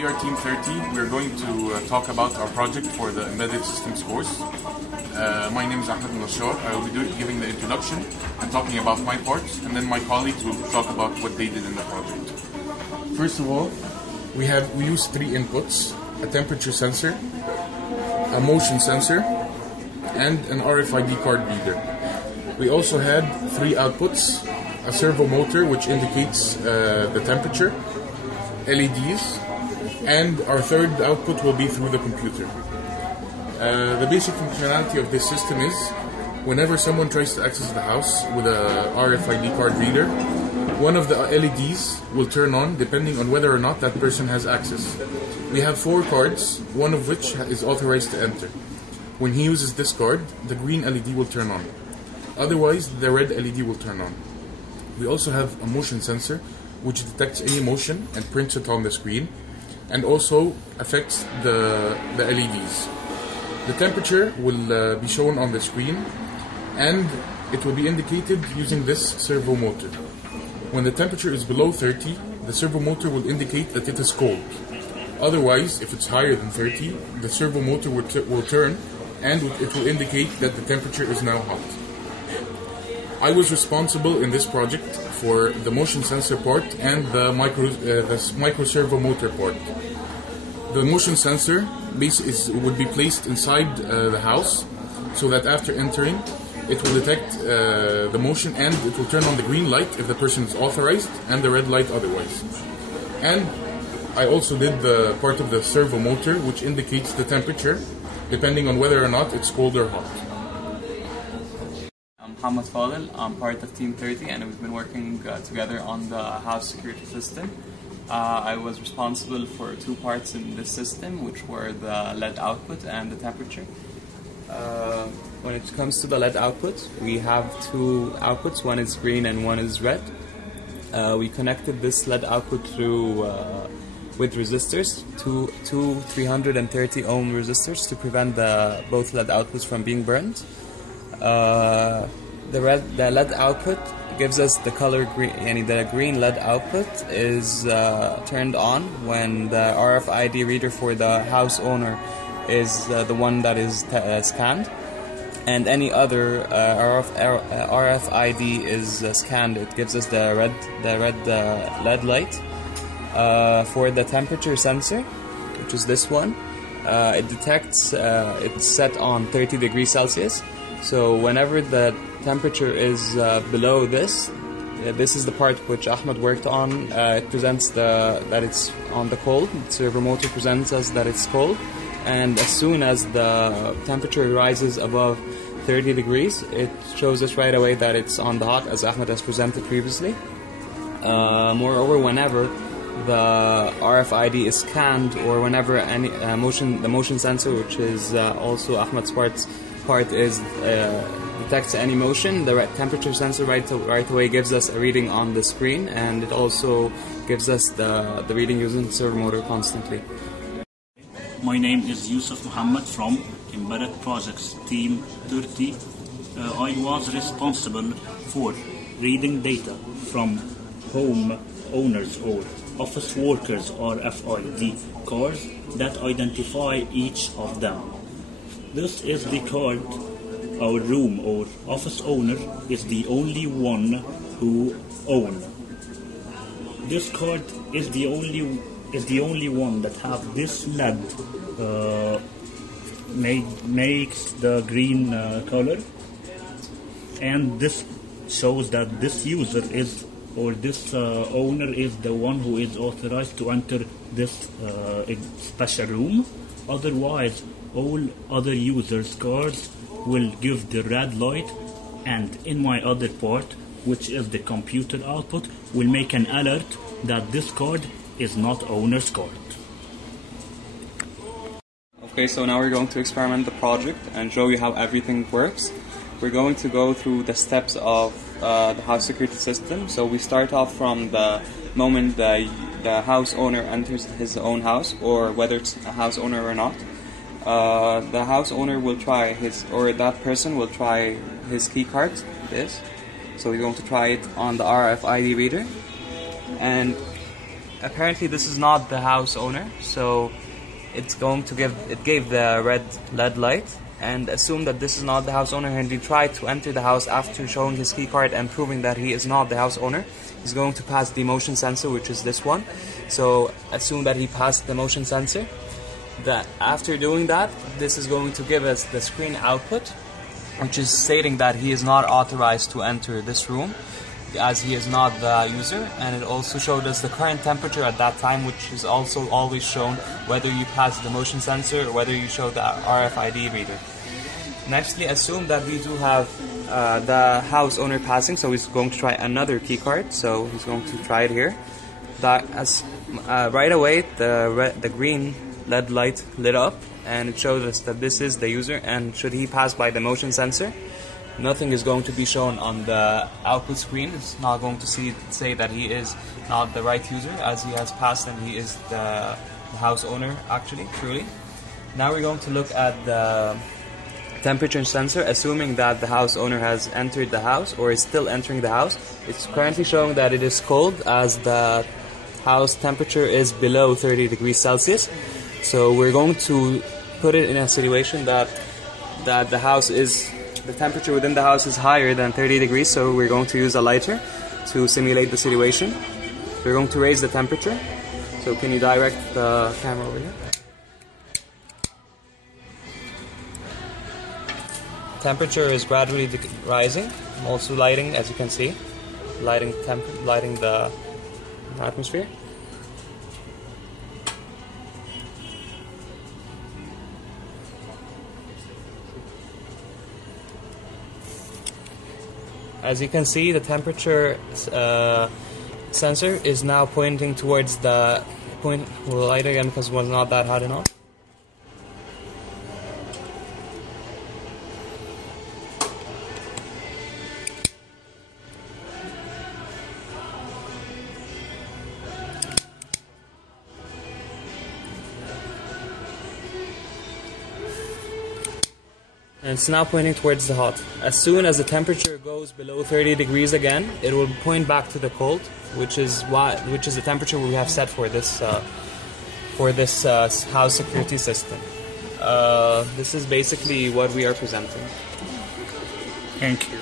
We are Team 30. We're going to talk about our project for the Embedded Systems course. My name is Ahmed Nashar. I will be giving the introduction and talking about my parts, and then my colleagues will talk about what they did in the project. First of all, we use three inputs: a temperature sensor, a motion sensor, and an RFID card reader. We also had three outputs: a servo motor, which indicates the temperature, LEDs, and our third output will be through the computer. The basic functionality of this system is whenever someone tries to access the house with a RFID card reader, one of the LEDs will turn on depending on whether or not that person has access. We have 4 cards, one of which is authorized to enter. When he uses this card, the green LED will turn on. Otherwise, the red LED will turn on. We also have a motion sensor, which detects any motion and prints it on the screen, and also affects the LEDs. The temperature will be shown on the screen, and it will be indicated using this servo motor. When the temperature is below 30, the servo motor will indicate that it is cold. Otherwise, if it's higher than 30, the servo motor will turn, and it will indicate that the temperature is now hot. I was responsible in this project for the motion sensor part and the micro servo motor part. The motion sensor would be placed inside the house, so that after entering, it will detect the motion, and it will turn on the green light if the person is authorized and the red light otherwise. And I also did the part of the servo motor, which indicates the temperature depending on whether or not it's cold or hot. I'm Mohammed Fadel. I'm part of Team 30, and we've been working together on the house security system. I was responsible for 2 parts in this system, which were the LED output and the temperature. When it comes to the LED output, we have 2 outputs, one is green and one is red. We connected this LED output through with resistors, two 330 ohm resistors, to prevent both LED outputs from being burned. The LED output gives us the color green, and the green LED output is turned on when the RFID reader for the house owner is the one that is scanned, and any other RFID is scanned. It gives us the red LED light. For the temperature sensor, which is this one, it detects it's set on 30 degrees Celsius. So whenever the temperature is below this, this is the part which Ahmed worked on. It presents that it's on the cold. The servo motor presents us that it's cold, and as soon as the temperature rises above 30 degrees, it shows us right away that it's on the hot, as Ahmed has presented previously. Moreover, whenever the RFID is scanned, or whenever any the motion sensor, which is also Ahmed's part is detects any motion, the temperature sensor right away gives us a reading on the screen, and it also gives us the reading using the servo motor constantly. My name is Yusuf Muhammad from Embedded Projects Team 30. I was responsible for reading data from home owners or office workers RFID cards that identify each of them. This is the card our room or office owner is the only one who owns. This card is the only one that have this LED makes the green color, and this shows that this user is, or this owner is the one who is authorized to enter this special room. Otherwise, all other users' cards will give the red light, and in my other part, which is the computer output, will make an alert that this card is not owner's card. Okay, so now we're going to experiment the project and show you how everything works. We're going to go through the steps of the house security system. So we start off from the moment the house owner enters his own house, or whether it's a house owner or not. The house owner will try that person will try his key card, this. So we're going to try it on the RFID reader, and apparently this is not the house owner, so it gave the red LED light, and assume that this is not the house owner, and he tried to enter the house after showing his key card and proving that he is not the house owner. He's going to pass the motion sensor, which is this one. So assume that he passed the motion sensor. That after doing that, this is going to give us the screen output, which is stating that he is not authorized to enter this room, as he is not the user, and it also showed us the current temperature at that time, which is also always shown whether you pass the motion sensor or whether you show the RFID reader. Nextly, assume that we do have the house owner passing, so he's going to try another key card, so he's going to try it here. Right away the green LED light lit up, and it shows us that this is the user, and should he pass by the motion sensor, nothing is going to be shown on the output screen. It's not going to say that he is not the right user, as he has passed and he is the house owner, actually, truly. Now we're going to look at the temperature sensor, assuming that the house owner has entered the house or is still entering the house. It's currently showing that it is cold, as the house temperature is below 30 degrees Celsius. So we're going to put it in a situation that the temperature within the house is higher than 30 degrees, so we're going to use a lighter to simulate the situation. We're going to raise the temperature. So can you direct the camera over here? Temperature is gradually rising. I'm also lighting, as you can see, lighting the atmosphere. As you can see, the temperature sensor is now pointing towards the point. We'll light again because it was not that hot enough. And it's now pointing towards the hot. As soon as the temperature goes below 30 degrees again, it will point back to the cold, which is the temperature we have set for this house security system. This is basically what we are presenting. Thank you.